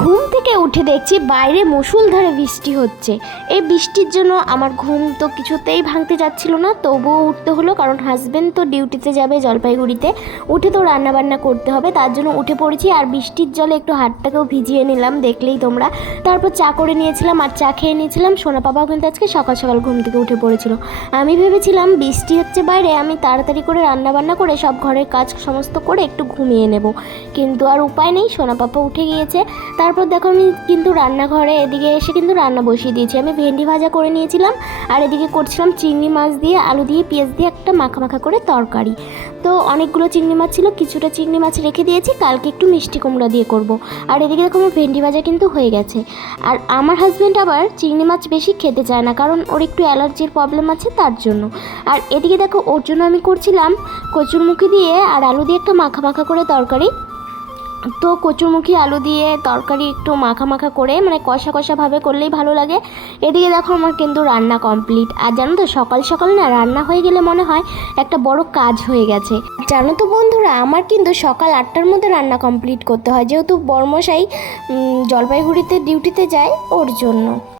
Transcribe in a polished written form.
ঘুম থেকে উঠে দেখছি বাইরে মুষলধারে বৃষ্টি হচ্ছে। এই বৃষ্টির জন্য আমার ঘুম তো কিছুতেই ভাঙতে যাচ্ছিল না, তবুও উঠতে হলো, কারণ হাজব্যান্ড তো ডিউটিতে যাবে জলপাইগুড়িতে, উঠে তো রান্নাবান্না করতে হবে, তার জন্য উঠে পড়েছি। আর বৃষ্টির জলে একটু হাতটাকেও ভিজিয়ে নিলাম, দেখলেই তোমরা। তারপর চা করে নিয়েছিলাম আর চা খেয়ে নিয়েছিলাম। সোনা পাপাও কিন্তু আজকে সকাল সকাল ঘুম থেকে উঠে পড়েছিল। আমি ভেবেছিলাম বৃষ্টি হচ্ছে বাইরে, আমি তাড়াতাড়ি করে রান্নাবান্না করে সব ঘরের কাজ সমস্ত করে একটু ঘুমিয়ে নেব, কিন্তু আর উপায় নেই, সোনা পাপা উঠে গিয়েছে। তারপর দেখো আমি কিন্তু রান্নাঘরে এদিকে এসে কিন্তু রান্না বসিয়ে দিয়েছি। আমি ভেন্ডি ভাজা করে নিয়েছিলাম আর এদিকে করছিলাম চিংড়ি মাছ দিয়ে আলু দিয়ে পেঁয়াজ দিয়ে একটা মাখা মাখা করে তরকারি। তো অনেকগুলো চিংড়ি মাছ ছিল, কিছুটা চিংড়ি মাছ রেখে দিয়েছি, কালকে একটু মিষ্টি কুমড়া দিয়ে করব। আর এদিকে দেখো আমার ভেন্ডি ভাজা কিন্তু হয়ে গেছে। আর আমার হাজব্যান্ড আবার চিংড়ি মাছ বেশি খেতে চায় না, কারণ ওর একটু অ্যালার্জির প্রবলেম আছে, তার জন্য। আর এদিকে দেখো ওর জন্য আমি করছিলাম কচুরমুখী দিয়ে আর আলু দিয়ে একটা মাখা মাখা করে তরকারি। তো কচুরমুখী আলু দিয়ে তরকারি একটু মাখা মাখা করে, মানে কষা কষাভাবে করলেই ভালো লাগে। এদিকে দেখো আমার কিন্তু রান্না কমপ্লিট। আর জানো তো সকাল সকাল না রান্না হয়ে গেলে মনে হয় একটা বড় কাজ হয়ে গেছে। জানো তো বন্ধুরা, আমার কিন্তু সকাল 8টার মধ্যে রান্না কমপ্লিট করতে হয়, যেহেতু বড়মশাই জলপাইগুড়িতে ডিউটিতে যায়, ওর জন্য।